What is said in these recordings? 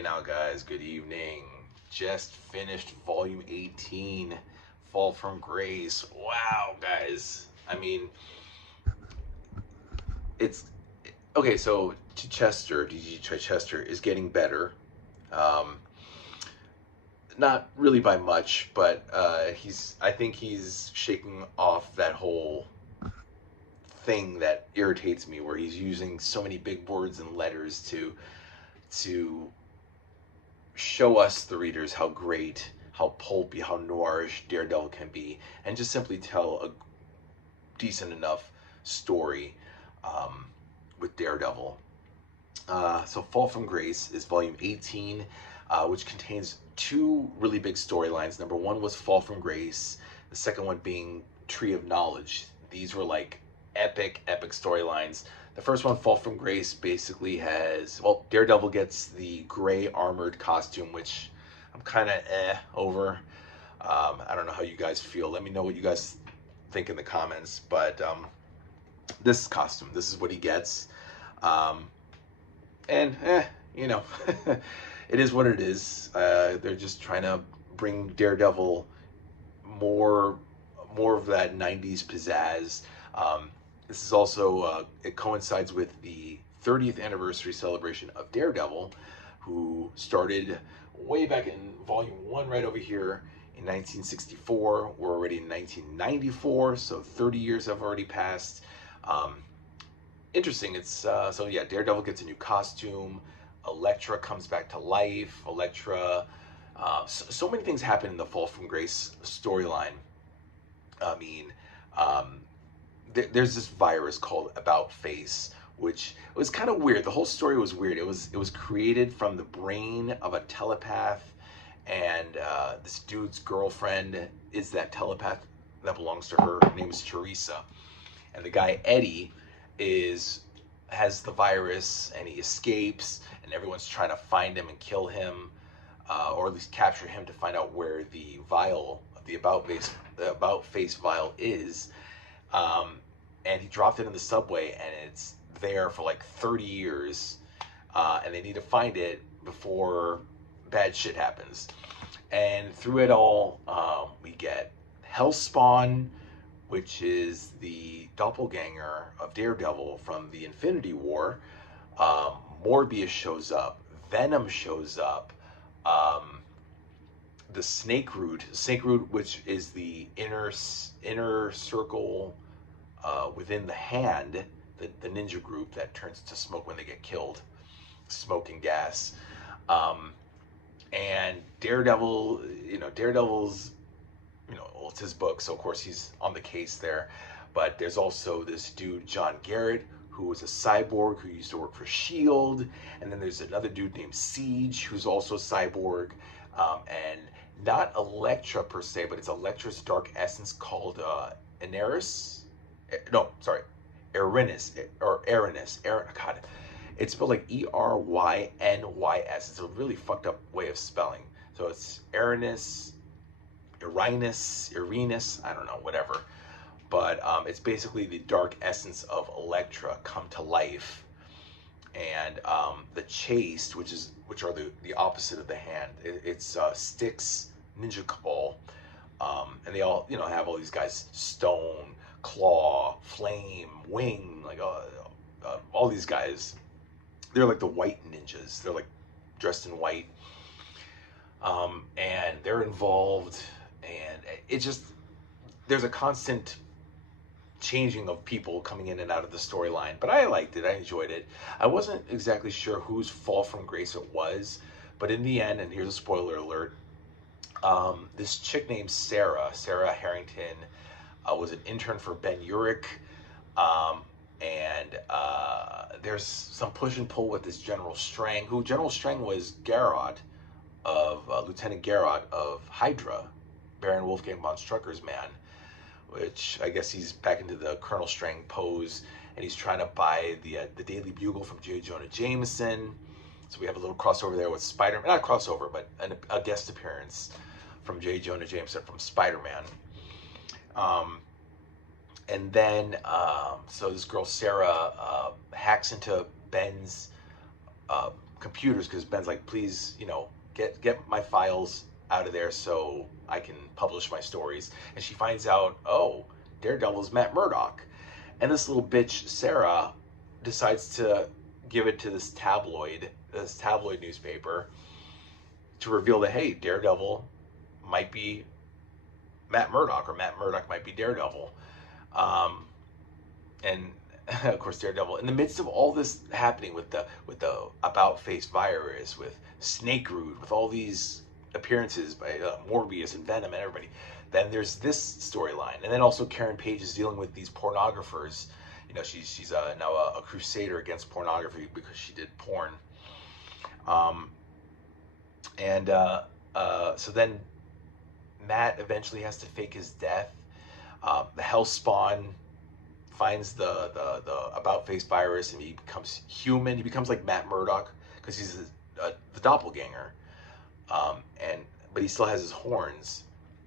Hey now guys, good evening. Just finished volume 18, Fall from Grace. Wow, guys. I mean, it's okay, so Chichester, DG Chichester is getting better. Um, Not really by much, but I think he's shaking off that whole thing that irritates me where he's using so many big words and letters to show us, the readers, how great, how pulpy, how noirish Daredevil can be, and just simply tell a decent enough story um, with Daredevil. So Fall from Grace is volume 18, which contains two really big storylines. Number one was Fall from Grace, the second one being Tree of Knowledge. These were like epic storylines. The first one, Fall from Grace, basically has, well, Daredevil gets the gray armored costume, which I'm kind of over. I don't know how you guys feel. Let me know what you guys think in the comments. But this costume, this is what he gets. Um, and you know, it is what it is. They're just trying to bring Daredevil more more of that 90s pizzazz. This is also it coincides with the 30th anniversary celebration of Daredevil, who started way back in volume 1 right over here in 1964. We're already in 1994, so 30 years have already passed. um, Interesting. It's so yeah, Daredevil gets a new costume. Elektra comes back to life. Elektra. So many things happen in the Fall from Grace storyline. I mean, um, there's this virus called About Face, which was kind of weird. The whole story was weird. It was created from the brain of a telepath, and this dude's girlfriend is that telepath that belongs to her. Her name is Teresa, and the guy Eddie is has the virus, and he escapes, and everyone's trying to find him and kill him, or at least capture him to find out where the vial, the about face vial is. Um, and he dropped it in the subway, and it's there for like 30 years, and they need to find it before bad shit happens. And through it all, we get Hellspawn, which is the doppelganger of Daredevil from the Infinity War. Morbius shows up, Venom shows up, um, the Snake Root, which is the inner circle within the hand, the ninja group that turns to smoke when they get killed, smoke and gas. Um, and Daredevil, Daredevil's, well, it's his book, so of course he's on the case there. But there's also this dude, John Garrett, who was a cyborg who used to work for S.H.I.E.L.D. And then there's another dude named Siege, who's also a cyborg. And not Elektra per se, but it's Elektra's dark essence called Eris. No, sorry, Erinys, or Erinys. God, it's spelled like Erynnys. It's a really fucked up way of spelling. So it's Erinys, Irenus, I don't know, whatever. But it's basically the dark essence of Elektra come to life, and the Chaste, which are the opposite of the hand. It's Styx, Ninja Cabal, and they all have all these guys: Stone, Claw, Flame, Wing, like all these guys. They're like the white ninjas. They're like dressed in white, and they're involved, and it just, there's a constant changing of people coming in and out of the storyline. But I liked it. I enjoyed it. I wasn't exactly sure whose Fall from Grace it was, but in the end, and here's a spoiler alert, this chick named Sarah Harrington, was an intern for Ben Urich, and there's some push and pull with this General Strang, who General Strang was Garrod of Lieutenant Garrod of Hydra, Baron Wolfgang von Strucker's man, which I guess he's back into the Colonel Strang pose, and he's trying to buy the Daily Bugle from J. Jonah Jameson. So we have a little crossover there with Spider-Man, not a crossover, but a guest appearance from J. Jonah Jameson from Spider-Man. And then, so this girl Sarah hacks into Ben's computers because Ben's like, please, get my files out of there so I can publish my stories. And she finds out, oh, Daredevil's Matt Murdock. And this little bitch, Sarah, decides to give it to this tabloid newspaper to reveal that, hey, Daredevil might be Matt Murdock, or Matt Murdock might be Daredevil. And of course, Daredevil, in the midst of all this happening with the about-face virus, with Snakeroot, with all these appearances by Morbius and Venom and everybody, then there's this storyline. And then also Karen Page is dealing with these pornographers. She's now a crusader against pornography because she did porn. So then Matt eventually has to fake his death. The Hellspawn finds the about-face virus, and he becomes human. He becomes like Matt Murdock because he's the doppelganger. But he still has his horns.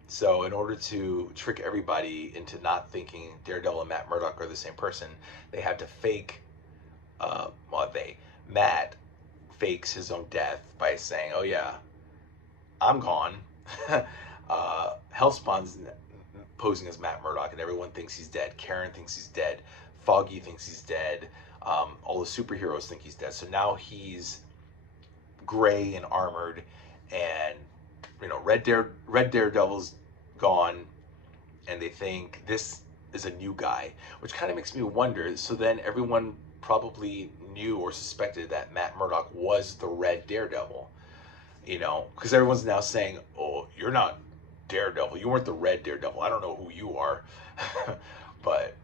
So in order to trick everybody into not thinking Daredevil and Matt Murdock are the same person, they have to fake. Matt fakes his own death by saying, "Oh yeah, I'm gone." Hellspawn's posing as Matt Murdock, and everyone thinks he's dead. Karen thinks he's dead. Foggy thinks he's dead. All the superheroes think he's dead. So now he's gray and armored, and Red Daredevil's gone, and they think this is a new guy, which kind of makes me wonder. So then everyone probably knew or suspected that Matt Murdock was the Red Daredevil, because everyone's now saying, "Oh, you're not Daredevil. You weren't the Red Daredevil. I don't know who you are." But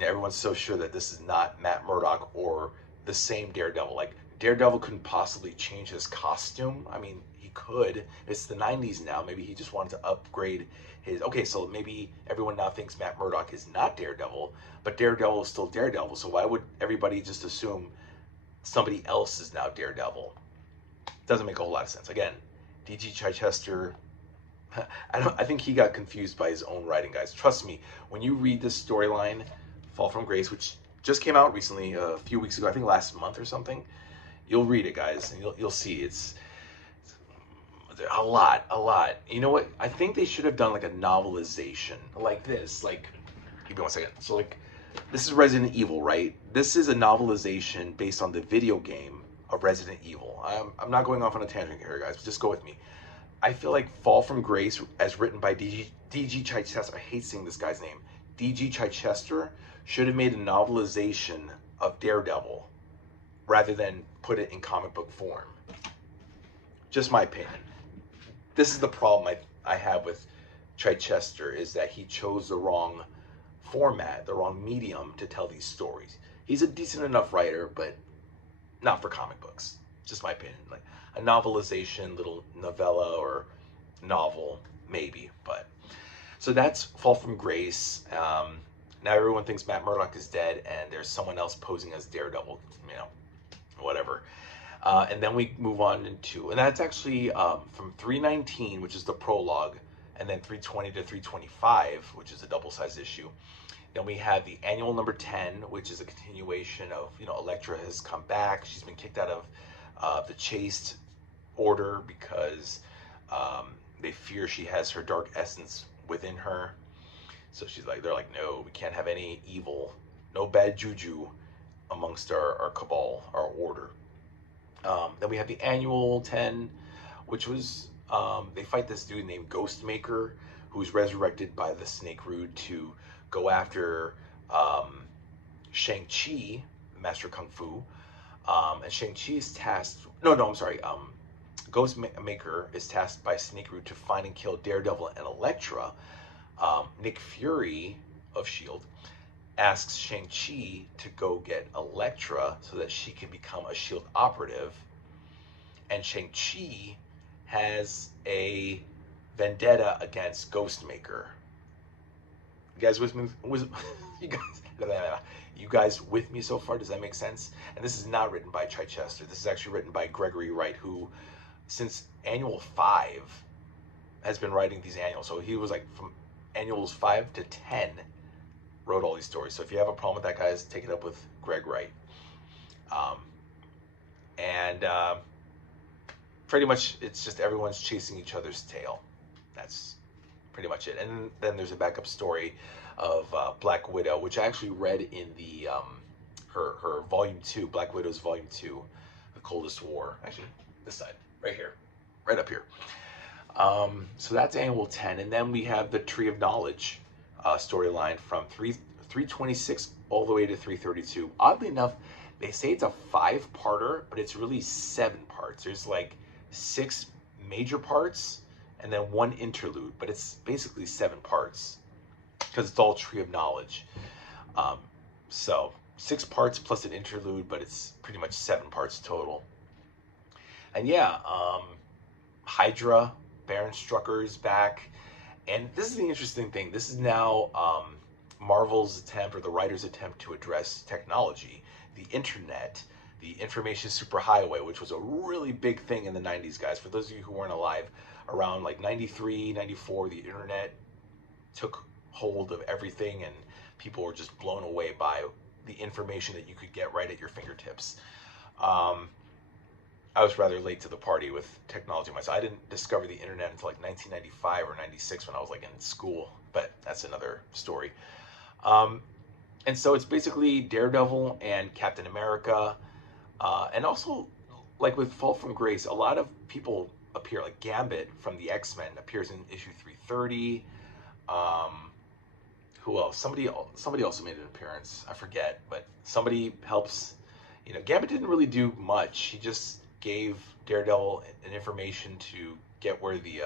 everyone's so sure that this is not Matt Murdock or the same Daredevil. Like, Daredevil couldn't possibly change his costume. I mean, he could. It's the 90s now. Maybe he just wanted to upgrade his... Okay, so maybe everyone now thinks Matt Murdock is not Daredevil, but Daredevil is still Daredevil. So why would everybody just assume somebody else is now Daredevil? Doesn't make a whole lot of sense. Again, D.G. Chichester... I think he got confused by his own writing, guys. Trust me, when you read this storyline, Fall from Grace, which just came out recently, a few weeks ago, I think last month or something, you'll read it, guys, and you'll see it's a lot. You know what? I think they should have done like a novelization like this. Like, give me 1 second. So like, this is Resident Evil, right? This is a novelization based on the video game of Resident Evil. I'm not going off on a tangent here, guys, but just go with me. I feel like Fall from Grace, as written by D.G. Chichester, I hate saying this guy's name, D.G. Chichester, should have made a novelization of Daredevil rather than put it in comic book form. Just my opinion. This is the problem I have with Chichester, is that he chose the wrong format, the wrong medium to tell these stories. He's a decent enough writer, but not for comic books. Just my opinion. Like a novelization, little novella or novel, maybe. But so that's Fall from Grace. Now everyone thinks Matt Murdock is dead, and there's someone else posing as Daredevil. Whatever. And then we move on into, and that's actually from 319, which is the prologue, and then 320 to 325, which is a double-sized issue. Then we have the annual number 10, which is a continuation of, Elektra has come back. She's been kicked out of the chaste order because they fear she has her dark essence within her. So they're like, no, we can't have any evil, no bad juju amongst our cabal, our order. Then we have the annual 10, which was, they fight this dude named Ghostmaker, who's resurrected by the Snakeroot to go after Shang-Chi, Master Kung Fu. And Shang-Chi is tasked, Ghostmaker is tasked by Snakeroot to find and kill Daredevil and Elektra. Nick Fury of S.H.I.E.L.D. asks Shang-Chi to go get Elektra so that she can become a S.H.I.E.L.D. operative. And Shang-Chi has a vendetta against Ghostmaker. You guys with me? You guys with me so far? Does that make sense? And this is not written by Chichester. This is actually written by Gregory Wright, who, since Annual 5, has been writing these annuals. So he was like from Annuals 5 to 10, wrote all these stories. So if you have a problem with that, guys, take it up with Greg Wright. and pretty much it's just everyone's chasing each other's tail. That's pretty much it. And then there's a backup story of Black Widow, which I actually read in the her volume 2, Black Widow's volume 2, The Coldest War. Actually, this side, right here, right up here. So that's annual 10, and then we have the Tree of Knowledge storyline from 326 all the way to 332. Oddly enough, they say it's a 5-parter, but it's really 7 parts. There's like 6 major parts and then 1 interlude, but it's basically 7 parts because it's all Tree of Knowledge. So 6 parts plus an interlude, but it's pretty much 7 parts total. And yeah, Hydra, Baron Strucker is back. And this is the interesting thing. This is now Marvel's attempt, or the writer's attempt, to address technology, the internet, the information superhighway, which was a really big thing in the 90s, guys. For those of you who weren't alive, around like 93, 94, the internet took hold of everything, and people were just blown away by the information that you could get right at your fingertips. I was rather late to the party with technology myself. I didn't discover the internet until like 1995 or 96 when I was like in school, but that's another story. And so it's basically Daredevil and Captain America, and also like with Fall from Grace, a lot of people appear. Like Gambit from the X-Men appears in issue 330. Who else? Somebody also made an appearance. I forget, but somebody helps. You know, Gambit didn't really do much. He just gave Daredevil an information to get where the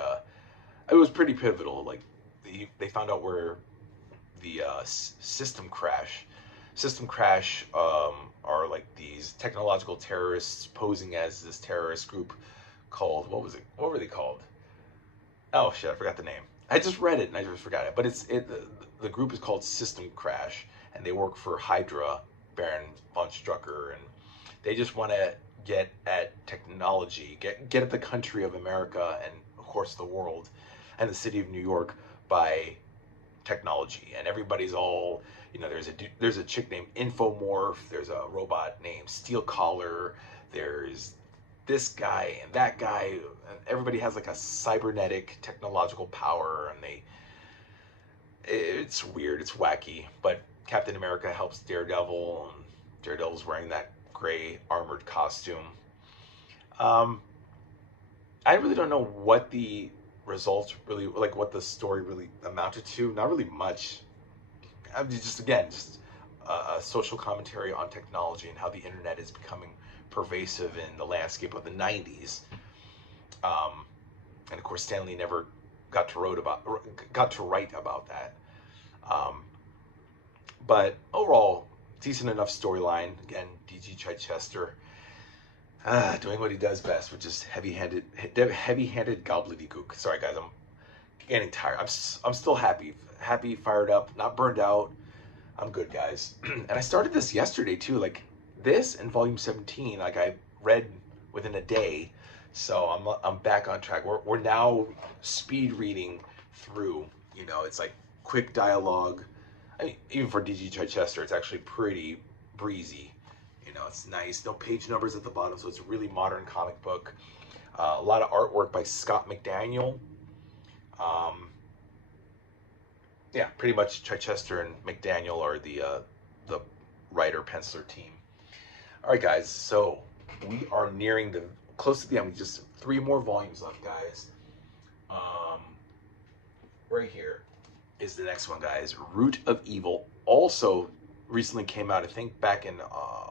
it was pretty pivotal. Like they found out where the system crash are like these technological terrorists posing as this terrorist group called, what were they called? Oh shit, I forgot the name. I just read it and I just forgot it. But the group is called System Crash, and they work for Hydra, Baron von Strucker, and they just want to get at technology, get at the country of America, and of course the world and the city of New York by technology. And everybody's all, you know, there's a chick named Infomorph, there's a robot named Steel Collar, there's this guy and that guy, and everybody has like a cybernetic technological power, and it's weird, it's wacky. But Captain America helps Daredevil, and Daredevil's wearing that gray armored costume. I really don't know what the results really, like what the story really amounted to. Not really much. I mean, just a social commentary on technology and how the internet is becoming pervasive in the landscape of the 90s. And of course, Stan Lee never got to write about that. But overall, decent enough storyline. Again, D.G. Chichester doing what he does best, which is heavy-handed gobbledygook. Sorry, guys, I'm getting tired. I'm still happy, fired up, not burned out. I'm good, guys. And I started this yesterday too. Like this and volume 17, like I read within a day. So I'm back on track. We're now speed reading through. You know, it's like quick dialogue. I mean, even for D.G. Chichester, it's actually pretty breezy. You know, it's nice. No page numbers at the bottom, so it's a really modern comic book. A lot of artwork by Scott McDaniel. Yeah, pretty much Chichester and McDaniel are the writer penciler team. All right, guys. So we are nearing close to the end. Just 3 more volumes left, guys. Right here is the next one, guys. Root of Evil. Also recently came out, I think back in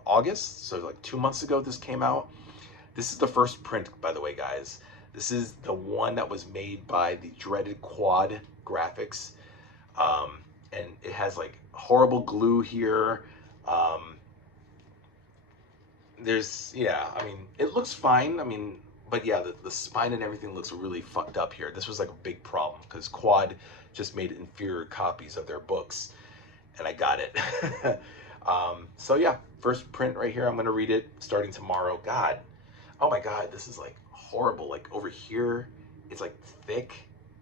August, so like 2 months ago this came out. This is the first print, by the way, guys. This is the one that was made by the dreaded Quad Graphics, and it has like horrible glue here. I mean, it looks fine. I mean, but yeah, the spine and everything looks really fucked up here. This was like a big problem because Quad just made inferior copies of their books, and I got it. So yeah, first print right here. I'm gonna read it starting tomorrow. God, oh my God, this is like horrible. Like over here, it's like thick.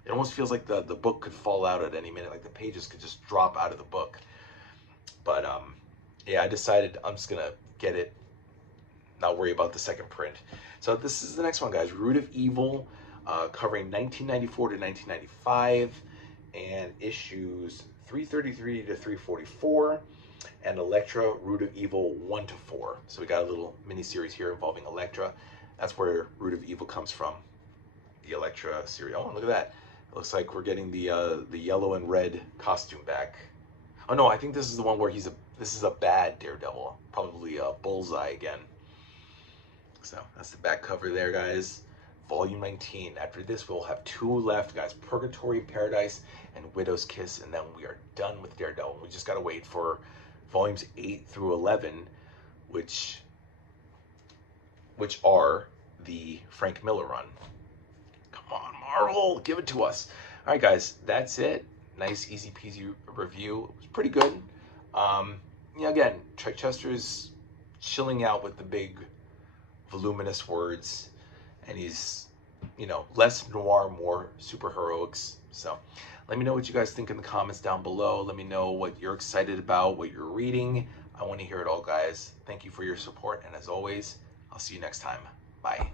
It almost feels like the book could fall out at any minute. Like the pages could just drop out of the book. But yeah, I decided I'm just gonna get it not worry about the second print. So this is the next one, guys. Root of Evil, covering 1994 to 1995, and issues 333 to 344, and Elektra, Root of Evil 1 to 4. So we got a little mini series here involving Elektra. That's where Root of Evil comes from, the Elektra series. Oh, look at that. It looks like we're getting the yellow and red costume back. Oh no, I think this is the one where this is a bad Daredevil, probably a Bullseye again. So that's the back cover there, guys. Volume 19. After this, we'll have 2 left, guys. Purgatory, Paradise, and Widow's Kiss, and then we are done with Daredevil. We just gotta wait for volumes 8 through 11, which are the Frank Miller run. Come on, Marvel, give it to us. All right, guys, that's it. Nice, easy peasy review. It was pretty good. Again, Chester's chilling out with the big, voluminous words, and he's, less noir, more superheroics. So let me know what you guys think in the comments down below. Let me know what you're excited about, what you're reading. I want to hear it all, guys. Thank you for your support, and as always, I'll see you next time. Bye.